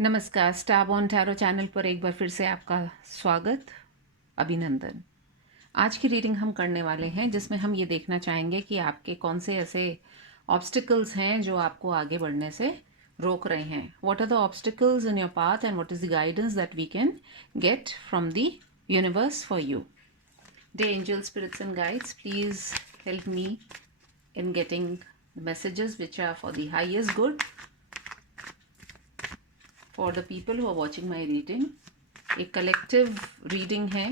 नमस्कार, star born tarot channel पर एक बार फिर से आपका स्वागत, अभिनंदन। आज की रीडिंग हम करने वाले हैं जिसमें हम ये देखना चाहेंगे कि आपके कौन से ऐसे ऑब्स्टिकल्स हैं जो आपको आगे बढ़ने से रोक रहे हैं। What are the obstacles in your path and what is the guidance that we can get from the universe for you. Dear angels, spirits and guides, please help me in getting the messages which are for the highest good for the people who are watching my reading. एक collective reading है।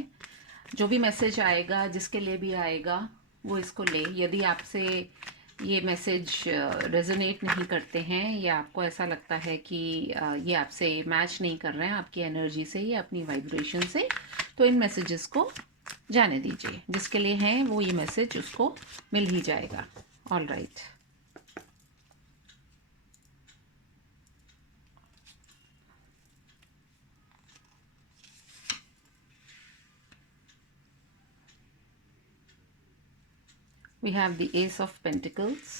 जो भी message आएगा, जिसके लिए भी आएगा, वो इसको ले। यदि आपसे ये मैसेज रेजोनेट नहीं करते हैं या आपको ऐसा लगता है कि ये आपसे मैच नहीं कर रहे हैं आपकी एनर्जी से या अपनी वाइब्रेशन से, तो इन मैसेजेस को जाने दीजिए। जिसके लिए हैं वो ये मैसेज उसको मिल ही जाएगा। All right. We have the Ace of Pentacles.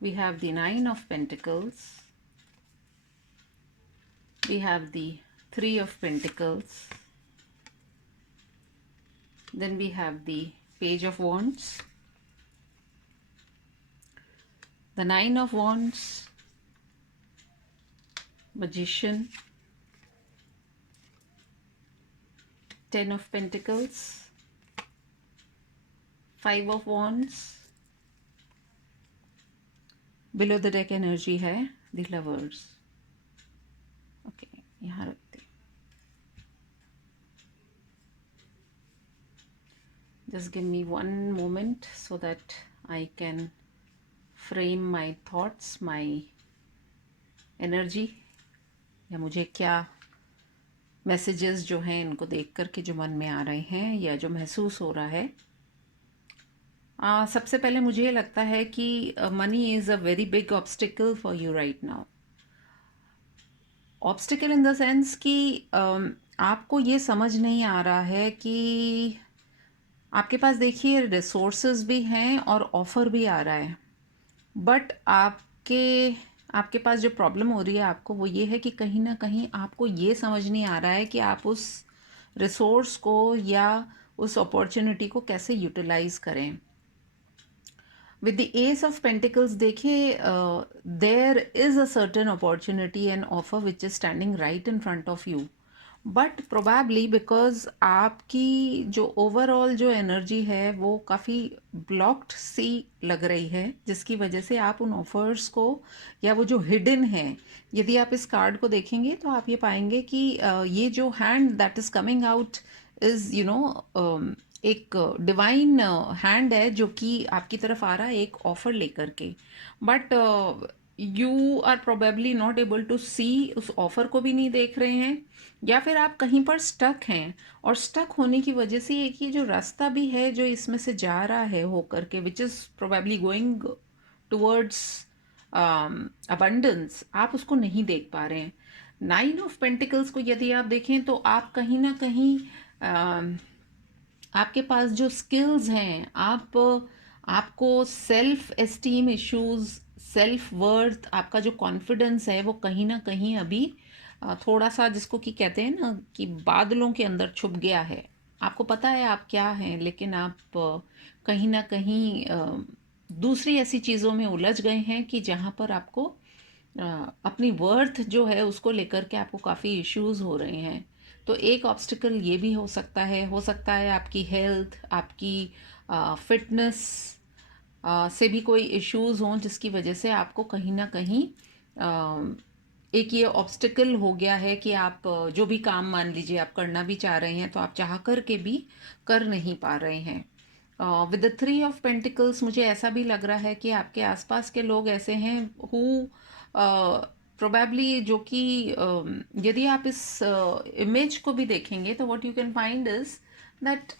We have the Nine of Pentacles. We have the Three of Pentacles. Then we have the Page of Wands, the Nine of Wands, Magician, Ten of Pentacles, Five of Wands. Below the deck energy है the Lovers. Okay, यहाँ रखते। Just give me one moment so that I can frame my thoughts, my energy, या मुझे क्या messages जो हैं इनको देख कर के जो मन में आ रहे हैं या जो महसूस हो रहा है। सबसे पहले मुझे ये लगता है कि money is a very big obstacle for you right now. Obstacle in the sense कि आपको ये समझ नहीं आ रहा है कि आपके पास देखिए रिसोर्सेज भी हैं और ऑफ़र भी आ रहा है, बट आपके पास जो प्रॉब्लम हो रही है आपको वो ये है कि कहीं ना कहीं आपको ये समझ नहीं आ रहा है कि आप उस रिसोर्स को या उस अपॉर्चुनिटी को कैसे यूटिलाइज करें। With the ace of pentacles देखिए, there is a certain opportunity and offer which is standing right in front of you, but probably because आपकी जो ओवरऑल जो एनर्जी है वो काफ़ी ब्लॉक्ड सी लग रही है, जिसकी वजह से आप उन ऑफर्स को या वो जो हिडन है, यदि आप इस कार्ड को देखेंगे तो आप ये पाएंगे कि ये जो hand that is coming out is एक डिवाइन हैंड है जो कि आपकी तरफ आ रहा है एक ऑफर लेकर के, but you are probably not able to see, उस ऑफर को भी नहीं देख रहे हैं, या फिर आप कहीं पर स्टक हैं। और स्टक होने की वजह से एक ये जो रास्ता भी है जो इसमें से जा रहा है होकर के, which is probably going towards abundance, आप उसको नहीं देख पा रहे हैं। नाइन ऑफ पेंटिकल्स को यदि आप देखें तो आप कहीं ना कहीं आपके पास जो स्किल्स हैं, आपको self esteem issues, self worth, आपका जो कॉन्फिडेंस है वो कहीं ना कहीं अभी थोड़ा सा, जिसको कि कहते हैं ना कि बादलों के अंदर छुप गया है। आपको पता है आप क्या हैं, लेकिन आप कहीं ना कहीं दूसरी ऐसी चीज़ों में उलझ गए हैं कि जहाँ पर आपको अपनी वर्थ जो है उसको लेकर के आपको काफ़ी इश्यूज हो रहे हैं। तो एक ऑब्स्टिकल ये भी हो सकता है आपकी हेल्थ, आपकी फिटनेस से भी कोई इश्यूज हों, जिसकी वजह से आपको कहीं ना कहीं एक ये ऑब्स्टिकल हो गया है कि आप जो भी काम मान लीजिए आप करना भी चाह रहे हैं तो आप चाह कर के भी कर नहीं पा रहे हैं। With the three of pentacles मुझे ऐसा भी लग रहा है कि आपके आसपास के लोग ऐसे हैं हु प्रोबेबली, जो कि यदि आप इस इमेज को भी देखेंगे तो what you can find is that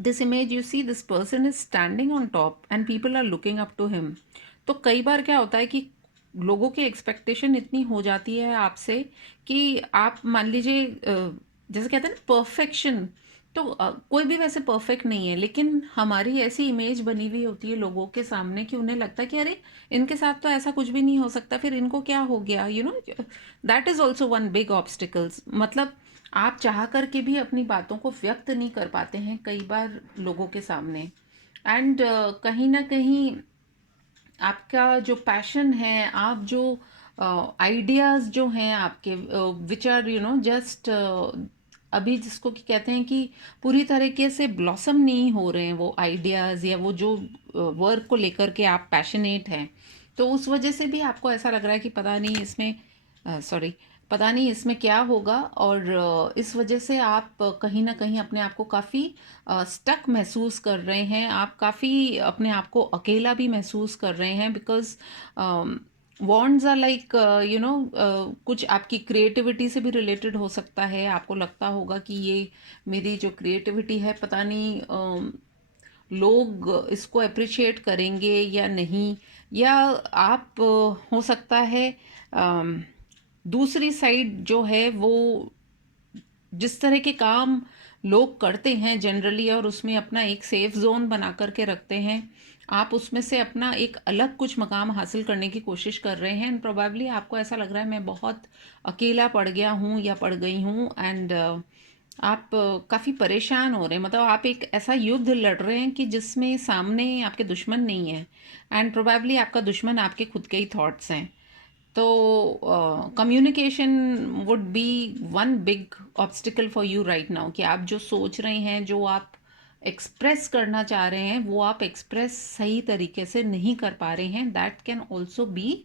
this image, you see this person is standing on top and people are looking up to him. तो कई बार क्या होता है कि लोगों की एक्सपेक्टेशन इतनी हो जाती है आपसे कि आप मान लीजिए जैसे कहते हैं ना परफेक्शन, तो कोई भी वैसे परफेक्ट नहीं है, लेकिन हमारी ऐसी इमेज बनी हुई होती है लोगों के सामने कि उन्हें लगता है कि अरे इनके साथ तो ऐसा कुछ भी नहीं हो सकता, फिर इनको क्या हो गया, you know. That is also one big obstacles. मतलब आप चाह करके भी अपनी बातों को व्यक्त नहीं कर पाते हैं कई बार लोगों के सामने। एंड कहीं ना कहीं आपका जो पैशन है, आप जो आइडियाज़ जो हैं आपके, which are you know just अभी जिसको कि कहते हैं कि पूरी तरीके से ब्लॉसम नहीं हो रहे हैं वो आइडियाज़, या वो जो वर्क को लेकर के आप पैशनेट हैं, तो उस वजह से भी आपको ऐसा लग रहा है कि पता नहीं इसमें सॉरी पता नहीं इसमें क्या होगा। और इस वजह से आप कहीं ना कहीं अपने आप को काफ़ी स्टक महसूस कर रहे हैं, आप काफ़ी अपने आप को अकेला भी महसूस कर रहे हैं, because wants are like you know कुछ आपकी क्रिएटिविटी से भी रिलेटेड हो सकता है। आपको लगता होगा कि ये मेरी जो क्रिएटिविटी है, पता नहीं लोग इसको अप्रिशिएट करेंगे या नहीं। या आप हो सकता है दूसरी साइड जो है वो जिस तरह के काम लोग करते हैं जनरली, और उसमें अपना एक सेफ जोन बना करके रखते हैं, आप उसमें से अपना एक अलग कुछ मकाम हासिल करने की कोशिश कर रहे हैं। एंड प्रोबेबली आपको ऐसा लग रहा है मैं बहुत अकेला पड़ गया हूँ या पड़ गई हूँ। एंड आप काफ़ी परेशान हो रहे हैं, मतलब आप एक ऐसा युद्ध लड़ रहे हैं कि जिसमें सामने आपके दुश्मन नहीं है, एंड प्रोबेबली आपका दुश्मन आपके खुद के ही थॉट्स हैं। तो communication would be one big obstacle for you right now, कि आप जो सोच रहे हैं, जो आप एक्सप्रेस करना चाह रहे हैं, वो आप एक्सप्रेस सही तरीके से नहीं कर पा रहे हैं। That can also be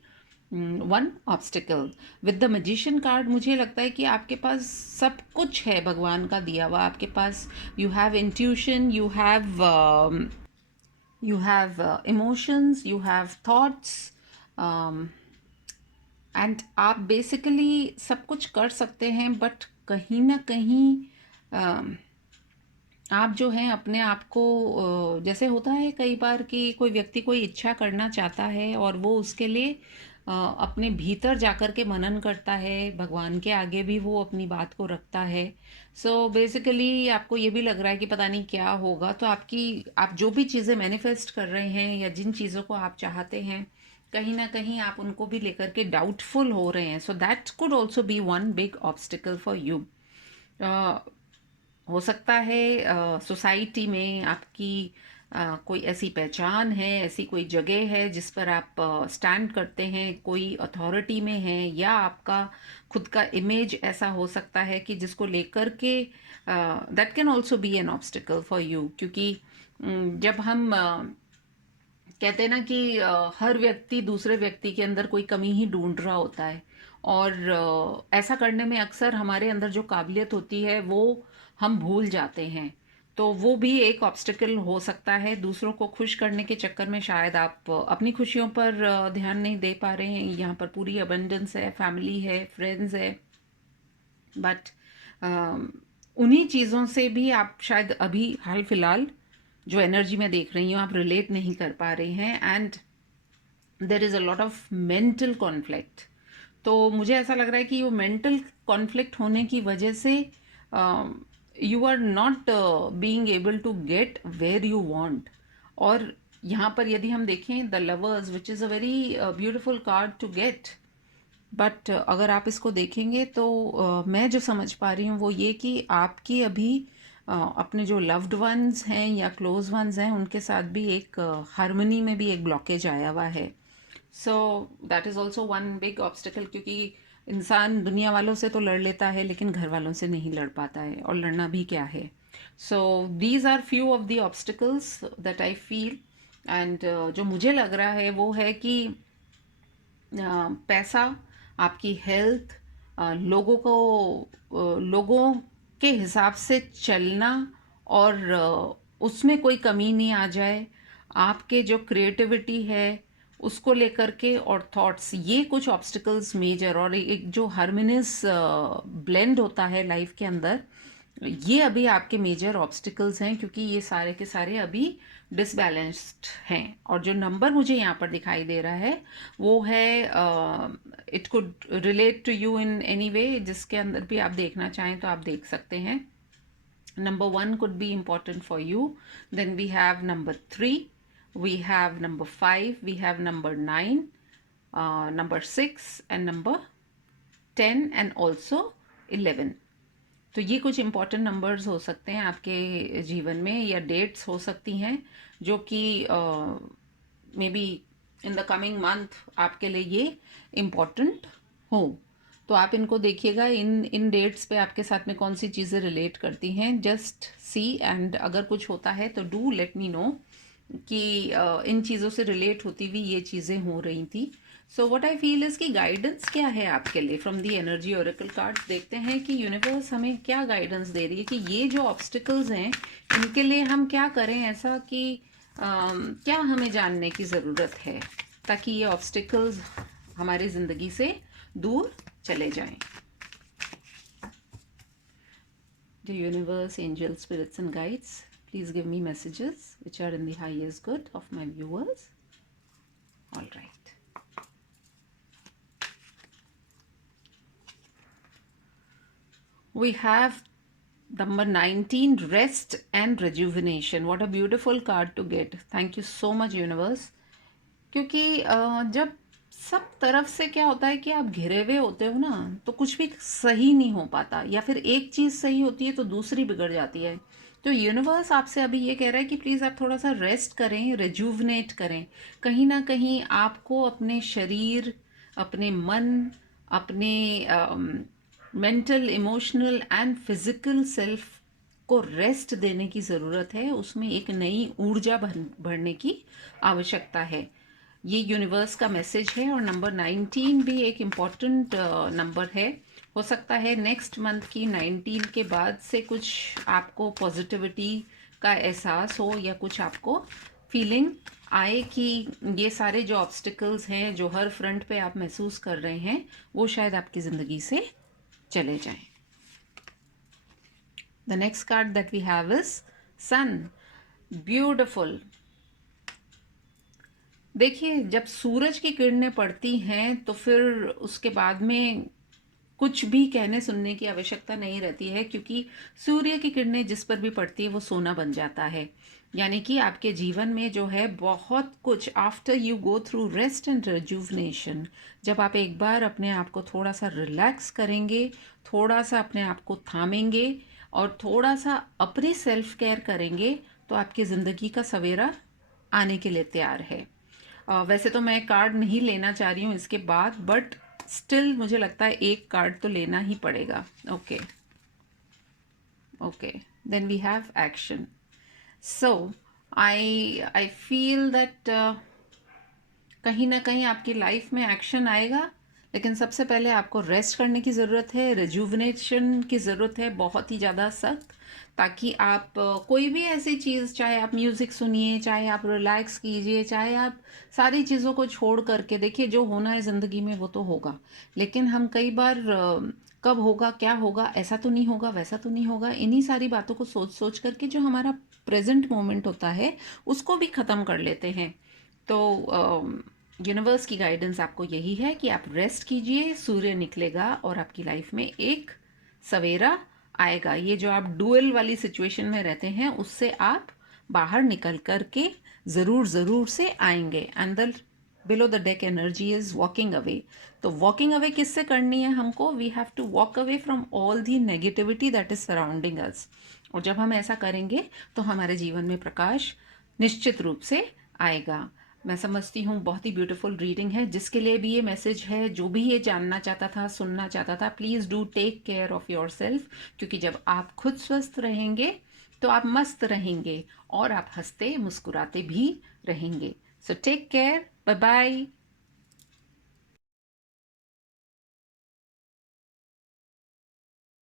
one obstacle. With the magician card मुझे लगता है कि आपके पास सब कुछ है भगवान का दिया हुआ। आपके पास you have intuition, you have emotions, you have thoughts, and आप बेसिकली सब कुछ कर सकते हैं। बट कहीं ना कहीं अम, आप जो हैं अपने आप को जैसे होता है कई बार कि कोई व्यक्ति कोई इच्छा करना चाहता है और वो उसके लिए अपने भीतर जाकर के मनन करता है, भगवान के आगे भी वो अपनी बात को रखता है। सो बेसिकली आपको ये भी लग रहा है कि पता नहीं क्या होगा, तो आप जो भी चीज़ें मैनिफेस्ट कर रहे हैं या जिन चीज़ों को आप चाहते हैं, कहीं ना कहीं आप उनको भी लेकर के डाउटफुल हो रहे हैं। So that could also be one big obstacle for you. हो सकता है सोसाइटी में आपकी कोई ऐसी पहचान है, ऐसी कोई जगह है जिस पर आप स्टैंड करते हैं, कोई अथॉरिटी में है, या आपका खुद का इमेज ऐसा हो सकता है कि जिसको लेकर के that can also be an obstacle for you. क्योंकि जब हम कहते हैं ना कि हर व्यक्ति दूसरे व्यक्ति के अंदर कोई कमी ही ढूंढ रहा होता है, और ऐसा करने में अक्सर हमारे अंदर जो काबिलियत होती है वो हम भूल जाते हैं। तो वो भी एक ऑब्स्टिकल हो सकता है। दूसरों को खुश करने के चक्कर में शायद आप अपनी खुशियों पर ध्यान नहीं दे पा रहे हैं। यहाँ पर पूरी अबंडेंस है, फैमिली है, फ्रेंड्स है, बट उन्हीं चीज़ों से भी आप शायद अभी हाल फिलहाल जो एनर्जी मैं देख रही हूँ आप रिलेट नहीं कर पा रहे हैं। And there is a lot of mental conflict. तो मुझे ऐसा लग रहा है कि वो मेंटल कॉन्फ्लिक्ट होने की वजह से you are not being able to get where you want. और यहाँ पर यदि हम देखें the lovers, which is a very beautiful card to get, but अगर आप इसको देखेंगे तो मैं जो समझ पा रही हूँ वो ये कि आपकी अभी अपने जो लव्ड वंस हैं या क्लोज वंस हैं उनके साथ भी एक हारमोनी में भी एक ब्लॉकेज आया हुआ है। So that is also one big obstacle, क्योंकि इंसान दुनिया वालों से तो लड़ लेता है लेकिन घर वालों से नहीं लड़ पाता है, और लड़ना भी क्या है। So these are few of the obstacles that I feel. And जो मुझे लग रहा है वो है कि पैसा, आपकी हेल्थ, लोगों के हिसाब से चलना, और उसमें कोई कमी नहीं आ जाए, आपके जो क्रिएटिविटी है उसको लेकर के, और थॉट्स, ये कुछ ऑब्स्टिकल्स मेजर, और एक जो हार्मोनियस ब्लेंड होता है लाइफ के अंदर, ये अभी आपके मेजर ऑब्स्टिकल्स हैं, क्योंकि ये सारे के सारे अभी डिसबैलेंस्ड हैं। और जो नंबर मुझे यहाँ पर दिखाई दे रहा है वो है, it could relate to you in any way, जिसके अंदर भी आप देखना चाहें तो आप देख सकते हैं। Number 1 could be important for you. Then we have number 3, we have number 5, we have number 9, number 6 and number 10 and also 11. तो ये कुछ इम्पॉर्टेंट नंबर्स हो सकते हैं आपके जीवन में, या डेट्स हो सकती हैं जो कि may be in the coming month आपके लिए ये इम्पॉर्टेंट हो। तो आप इनको देखिएगा, इन इन डेट्स पे आपके साथ में कौन सी चीज़ें रिलेट करती हैं, जस्ट सी, एंड अगर कुछ होता है तो डू लेट मी नो कि इन चीज़ों से रिलेट होती हुई ये चीज़ें हो रही थी। So what I feel is कि गाइडेंस क्या है आपके लिए from the energy Oracle cards. देखते हैं कि यूनिवर्स हमें क्या गाइडेंस दे रही है कि ये जो ऑब्स्टिकल्स हैं इनके लिए हम क्या करें ऐसा कि क्या हमें जानने की ज़रूरत है ताकि ये ऑब्स्टिकल्स हमारी ज़िंदगी से दूर चले जाएं। The universe, angels, spirits and guides, please give me messages which are in the highest good of my viewers. All right. We have number 19, rest and rejuvenation. What a beautiful card to get. Thank you so much universe. क्योंकि जब सब तरफ से क्या होता है कि आप घिरे हुए होते हो ना, तो कुछ भी सही नहीं हो पाता, या फिर एक चीज़ सही होती है तो दूसरी बिगड़ जाती है। तो यूनिवर्स आपसे अभी ये कह रहा है कि प्लीज़ आप थोड़ा सा रेस्ट करें, रिजुवनेट करें। कहीं ना कहीं आपको अपने शरीर, अपने मन, अपने mental, emotional and physical self को रेस्ट देने की ज़रूरत है। उसमें एक नई ऊर्जा भरने की आवश्यकता है। ये यूनिवर्स का मैसेज है। और नंबर 19 भी एक इम्पॉर्टेंट नंबर है। हो सकता है नेक्स्ट मंथ की 19 के बाद से कुछ आपको पॉजिटिविटी का एहसास हो, या कुछ आपको फीलिंग आए कि ये सारे जो ऑब्स्टिकल्स हैं जो हर फ्रंट पे आप महसूस कर रहे हैं वो शायद आपकी ज़िंदगी से चले जाएं। The next card that we have is Sun. Beautiful. देखिए, जब सूरज की किरणें पड़ती हैं तो फिर उसके बाद में कुछ भी कहने सुनने की आवश्यकता नहीं रहती है, क्योंकि सूर्य की किरणें जिस पर भी पड़ती है वो सोना बन जाता है। यानी कि आपके जीवन में जो है बहुत कुछ, after you go through rest and rejuvenation, जब आप एक बार अपने आप को थोड़ा सा रिलैक्स करेंगे, थोड़ा सा अपने आप को थामेंगे और थोड़ा सा अपनी सेल्फ केयर करेंगे, तो आपकी ज़िंदगी का सवेरा आने के लिए तैयार है। वैसे तो मैं कार्ड नहीं लेना चाह रही हूँ इसके बाद, बट स्टिल मुझे लगता है एक कार्ड तो लेना ही पड़ेगा। Okay okay, then we have action. So I feel that कहीं ना कहीं आपकी लाइफ में एक्शन आएगा, लेकिन सबसे पहले आपको रेस्ट करने की ज़रूरत है, रिजुवनेशन की ज़रूरत है बहुत ही ज़्यादा सख्त, ताकि आप कोई भी ऐसी चीज़, चाहे आप म्यूज़िक सुनिए, चाहे आप रिलैक्स कीजिए, चाहे आप सारी चीज़ों को छोड़ करके देखिए, जो होना है ज़िंदगी में वो तो होगा, लेकिन हम कई बार कब होगा, क्या होगा, ऐसा तो नहीं होगा, वैसा तो नहीं होगा, इन्हीं सारी बातों को सोच सोच करके जो हमारा प्रेजेंट मोमेंट होता है उसको भी ख़त्म कर लेते हैं। तो यूनिवर्स की गाइडेंस आपको यही है कि आप रेस्ट कीजिए, सूर्य निकलेगा और आपकी लाइफ में एक सवेरा आएगा। ये जो आप डुअल वाली सिचुएशन में रहते हैं उससे आप बाहर निकल करके ज़रूर से आएंगे। And the below the deck energy is walking away. तो वॉकिंग अवे किससे करनी है हमको? We have to walk away from all the negativity that is surrounding us. और जब हम ऐसा करेंगे तो हमारे जीवन में प्रकाश निश्चित रूप से आएगा। मैं समझती हूँ बहुत ही ब्यूटीफुल रीडिंग है। जिसके लिए भी ये मैसेज है, जो भी ये जानना चाहता था, सुनना चाहता था, please do take care of yourself, क्योंकि जब आप खुद स्वस्थ रहेंगे तो आप मस्त रहेंगे और आप हंसते मुस्कुराते भी रहेंगे। So take care, bye bye.